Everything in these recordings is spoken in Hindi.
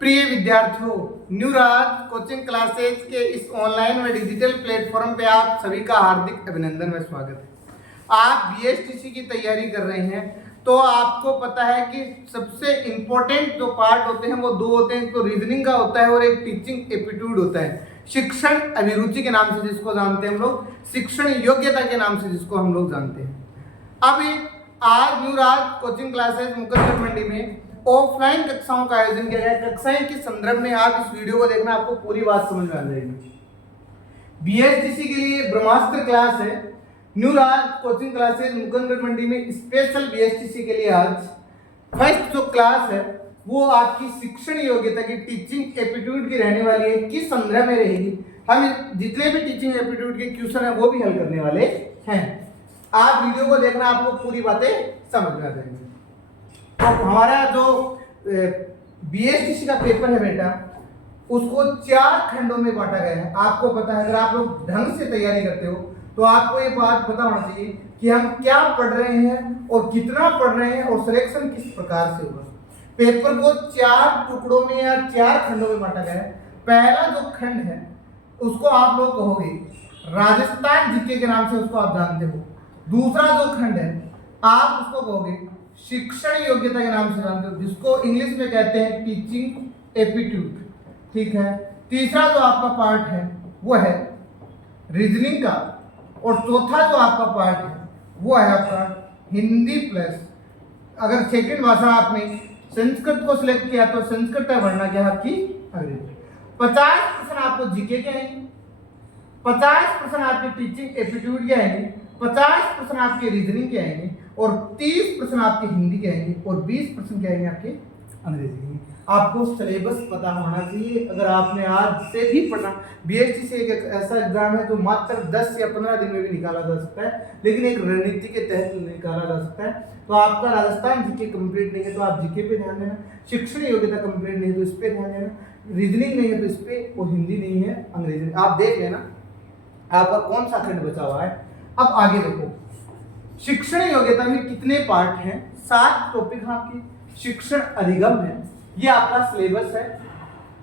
प्रिय विद्यार्थियों, न्यू राज कोचिंग क्लासेज के इस ऑनलाइन व डिजिटल प्लेटफॉर्म पे आप सभी का हार्दिक अभिनंदन व स्वागत है। आप बीएसटीसी की तैयारी कर रहे हैं तो आपको पता है कि सबसे इम्पोर्टेंट जो पार्ट होते हैं वो दो होते हैं, तो रीजनिंग का होता है और एक टीचिंग एप्टीट्यूड होता है। शिक्षण अभिरुचि के नाम से जिसको जानते हैं हम लोग, शिक्षण योग्यता के नाम से जिसको हम लोग जानते हैं। अब आज न्यू राज कोचिंग क्लासेज मुकद्दर मंडी में ऑफलाइन कक्षाओं का आयोजन किया गया। कक्षाएं के संदर्भ में आप इस वीडियो को देखना, आपको पूरी बात समझ में आ जाएगी। बीएसटीसी के लिए ब्रह्मास्त्र क्लास है। न्यू राज कोचिंग क्लासेस मुकद्दर मंडी में स्पेशल बीएसटीसी के लिए आज फर्स्ट जो क्लास है वो आपकी शिक्षण योग्यता की टीचिंग एप्टीट्यूड की रहने वाली है। किस संदर्भ में रहेगी, हम जितने भी टीचिंग एप्टीट्यूड के क्वेश्चन है वो भी हल करने वाले हैं। आप वीडियो को देखना, आपको पूरी बातें समझ में आ जाएंगी। तो हमारा जो बीएसटीसी का पेपर है बेटा, उसको 4 खंडों में बांटा गया है। आपको पता है, अगर आप लोग ढंग से तैयारी करते हो तो आपको ये बात पता होना चाहिए कि हम क्या पढ़ रहे हैं और कितना पढ़ रहे हैं और सिलेक्शन किस प्रकार से होगा। पेपर को 4 टुकड़ों में या 4 खंडों में बांटा गया है। पहला जो खंड है उसको आप लोग कहोगे राजस्थान जीके के नाम से, उसको आप जानते हो। दूसरा जो खंड है आप उसको कहोगे शिक्षण योग्यता के नाम से जानते हो, जिसको इंग्लिश में कहते हैं टीचिंग एप्टीट्यूड, ठीक है। तीसरा जो आपका पार्ट है वो है रीजनिंग का, और चौथा जो आपका पार्ट है वो है आपका हिंदी प्लस, अगर सेकंड भाषा आपने संस्कृत को सिलेक्ट किया तो संस्कृत का वरना क्या आपकी अंग्रेजी। 50% आपको जीके के आएंगे, 50% आपके टीचिंग एप्टीट्यूड के आएंगे, 50% आपके रीजनिंग के आएंगे और 30% आपके हिंदी के आएंगे और 20% के आएंगे आपके अंग्रेजी के। आपको सिलेबस पता होना चाहिए। अगर आपने आज से भी पढ़ना, बीएसटीसी एक ऐसा एग्जाम है जो मात्र 10 या 15 दिन में भी निकाला जा सकता है, लेकिन एक रणनीति के तहत निकाला जा सकता है। तो आपका राजस्थान जीके कंप्लीट नहीं है तो आप जीके पे ध्यान देना, शिक्षण योग्यता कंप्लीट नहीं है तो इस पे ध्यान देना, रीजनिंग नहीं है तो इस पे, और हिंदी नहीं है अंग्रेजी। आप देख लेना आपका कौन सा खंड बचा हुआ है। अब आगे देखो, शिक्षण योग्यता में कितने पार्ट हैं? 7 टॉपिक हैं आपके। शिक्षण अधिगम है, ये आपका सिलेबस है।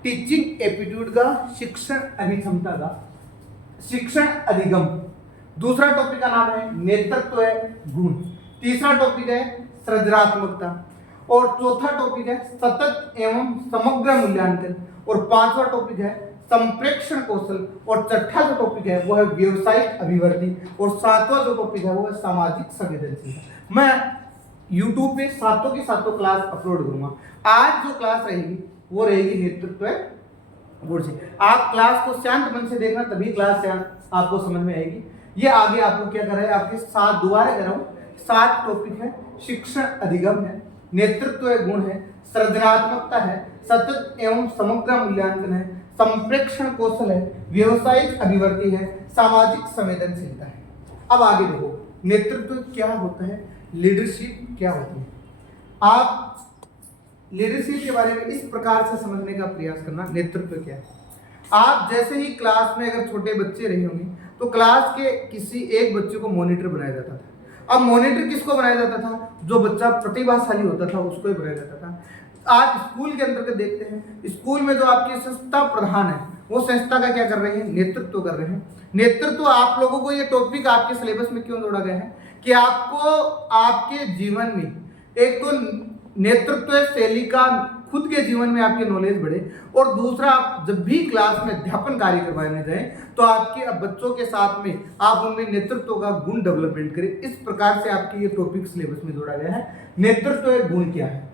टीचिंग एप्टीट्यूड का, शिक्षण अभिक्षमता का, शिक्षण अधिगम। दूसरा टॉपिक का नाम है नेतृत्व है गुण। तीसरा टॉपिक है सृजनात्मकता, और चौथा टॉपिक है सतत एवं समग्र मूल्यांकन, और 5वां टॉपिक है संप्रेक्षण कौशल, और छठा जो टॉपिक है वो है व्यवसायिक अभिवृद्धि, और 7वां जो टॉपिक है वो है सामाजिक संवेदनशीलता। मैं YouTube पे सातों की सातों क्लास अपलोड करूंगा। आज जो क्लास रहेगी वो रहेगी नेतृत्व गुण से। आप क्लास को शांत मन से देखना, तभी क्लास आपको समझ में आएगी। ये आगे आपको क्या कर रहा है, आपके 7 दोबारा कर रहा हूँ, 7 टॉपिक है। शिक्षण अधिगम है, नेतृत्व गुण है, सृजनात्मकता है, सतत एवं समग्र मूल्यांकन है, संप्रेक्षण कौशल है, व्यवसायिक अभिवृद्धि है, सामाजिक संवेदनशीलता है। अब आगे देखो, नेतृत्व क्या होता है, लीडरशिप क्या होती है। आप लीडरशिप के बारे में इस प्रकार से समझने का प्रयास करना, नेतृत्व क्या है। आप जैसे ही क्लास में अगर छोटे बच्चे रहे होंगे तो क्लास के किसी एक बच्चे को मॉनिटर बनाया जाता था। अब मॉनिटर किसको बनाया जाता था? जो बच्चा प्रतिभाशाली होता था उसको ही बनाया जाता था। आज स्कूल के अंतर्गत देखते हैं, स्कूल में जो आपकी संस्था प्रधान है वो संस्था का क्या कर रहे हैं, नेतृत्व कर रहे हैं। नेतृत्व आप लोगों को, ये टॉपिक आपके सिलेबस में क्यों जोड़ा गया है कि आपको आपके जीवन में एक तो नेतृत्व शैली का खुद के जीवन में आपके नॉलेज बढ़े, और दूसरा आप जब भी क्लास में अध्यापन कार्य करवाने जाएं तो आपके बच्चों के साथ में आप उनमें नेतृत्व का गुण डेवलपमेंट करें। इस प्रकार से आपके ये टॉपिक सिलेबस में जोड़ा गया है। नेतृत्व गुण क्या है?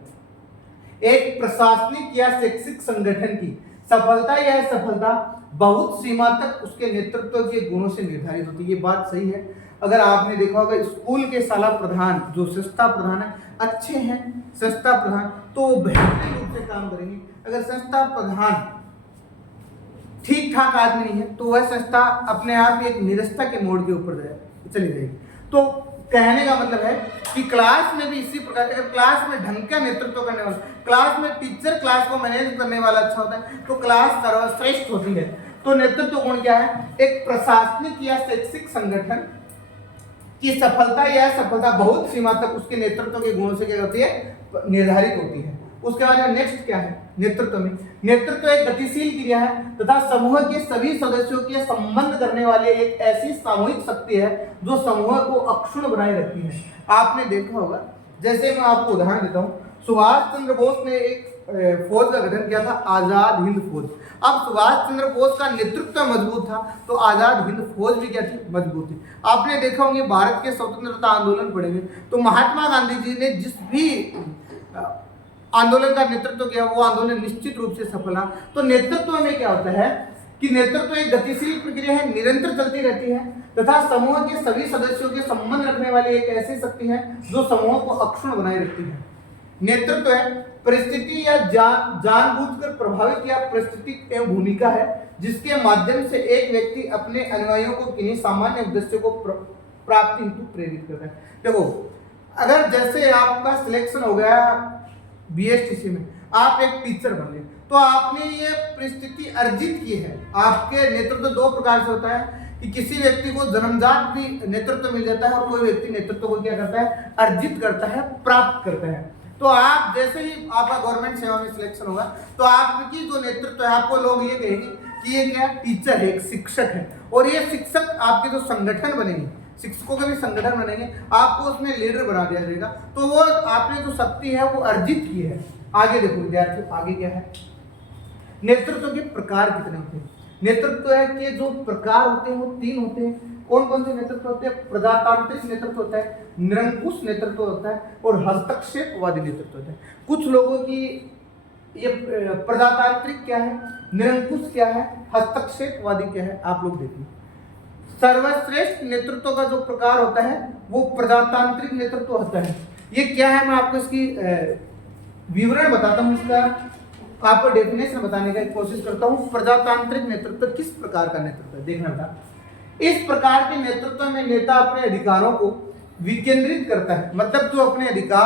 एक प्रशासनिक या शैक्षिक संगठन की सफलता या असफलता बहुत सीमा तक उसके नेतृत्व के गुणों से निर्धारित होती है। ये बात सही है। अगर आपने देखा होगा स्कूल के शाला प्रधान, जो संस्था प्रधान है, अच्छे हैं संस्था प्रधान तो वो बेहतरीन रूप से काम करेंगे। अगर संस्था प्रधान ठीक ठाक आदमी नहीं है तो वह संस्था अपने आप ही एक निरस्ता के मोड़ के ऊपर चली जाएगी। तो कहने का मतलब है कि क्लास में भी इसी प्रकार, अगर क्लास में ढंग का नेतृत्व करने वाला, क्लास में टीचर क्लास को मैनेज करने वाला अच्छा होता है तो क्लास सर्वश्रेष्ठ होती है। तो नेतृत्व गुण क्या है? एक प्रशासनिक या शैक्षिक संगठन की सफलता या असफलता बहुत सीमा तक उसके नेतृत्व के गुणों से क्या होती है, निर्धारित होती है। उसके बाद में नेक्स्ट क्या है नेतृत्व में। नेतृत्व एक गतिशील क्रिया है तथा समूह के सभी सदस्यों के संबंध करने वाले एक ऐसी सामूहिक शक्ति है जो समूह को अक्षुण्ण बनाए रखती है। आपने देखा होगा, जैसे मैं आपको उदाहरण देता हूँ, सुभाष चंद्र बोस ने एक फौज का गठन किया था, आजाद हिंद फौज। अब सुभाष चंद्र बोस का नेतृत्व मजबूत था तो आजाद हिंद फौज भी क्या थी, मजबूत थी। आपने देखा होंगे भारत के स्वतंत्रता आंदोलन पढ़ेंगे तो महात्मा गांधी जी ने जिस भी आंदोलन का नेतृत्व किया वो आंदोलन निश्चित रूप से सफल रहा। तो नेतृत्व में क्या होता है कि नेतृत्व एक गतिशील प्रक्रिया है, निरंतर चलती रहती है तथा समूह के सभी सदस्यों के संबंध रखने वाली एक ऐसी शक्ति है जो समूह को अक्षुण्ण बनाए रखती है। नेतृत्व है परिस्थिति या जानबूझकर प्रभावित या परिस्थिति एवं भूमिका है जिसके माध्यम से एक व्यक्ति अपने अनुयायियों को किन्हीं सामान्य उद्देश्य को प्राप्ति हेतु प्रेरित करता है। देखो, अगर जैसे आपका सिलेक्शन हो गया बीएसटीसी में, आप एक टीचर बन गए तो आपने ये परिस्थिति अर्जित की है। आपके नेतृत्व दो प्रकार से होता है कि किसी व्यक्ति को जन्मजात भी नेतृत्व मिल जाता है और कोई व्यक्ति नेतृत्व को क्या करता है, अर्जित करता है, प्राप्त करता है। तो आप जैसे ही आपका गवर्नमेंट सेवा में सिलेक्शन होगा तो आपकी जो नेतृत्व है आपको लोग ये कहेंगे कि ये क्या टीचर है, एक शिक्षक है। और ये शिक्षक आपके जो संगठन बनेंगे, शिक्षकों के भी संगठन बनेंगे, आपको उसमें लीडर बना दिया जाएगा। तो वो आपने जो शक्ति है वो अर्जित की है। आगे देखो विद्यार्थियों, आगे क्या है, नेतृत्व के प्रकार कितने होते हैं। नेतृत्व है कि जो प्रकार होते हैं वो 3 होते हैं। कौन कौन से नेतृत्व होते हैं? प्रजातांत्रिक नेतृत्व होता है, निरंकुश नेतृत्व होता है और हस्तक्षेपवादी नेतृत्व होता है। कुछ लोगों की ये प्रजातांत्रिक क्या है, निरंकुश क्या है, हस्तक्षेपवादी क्या है, आप लोग देखिए। सर्वश्रेष्ठ नेतृत्व का जो प्रकार होता है वो प्रजातांत्रिक नेतृत्व होता है। ये क्या है, मैं आपको इसकी विवरण बताता हूँ, इसका आपको डेफिनेशन बताने की कोशिश करता हूँ। प्रजातांत्रिक नेतृत्व किस प्रकार का नेतृत्व है, देखना था। इस प्रकार के नेतृत्व में नेता अपने अधिकारों को विकेंद्रित करता है, मतलब जो अपने अधिकार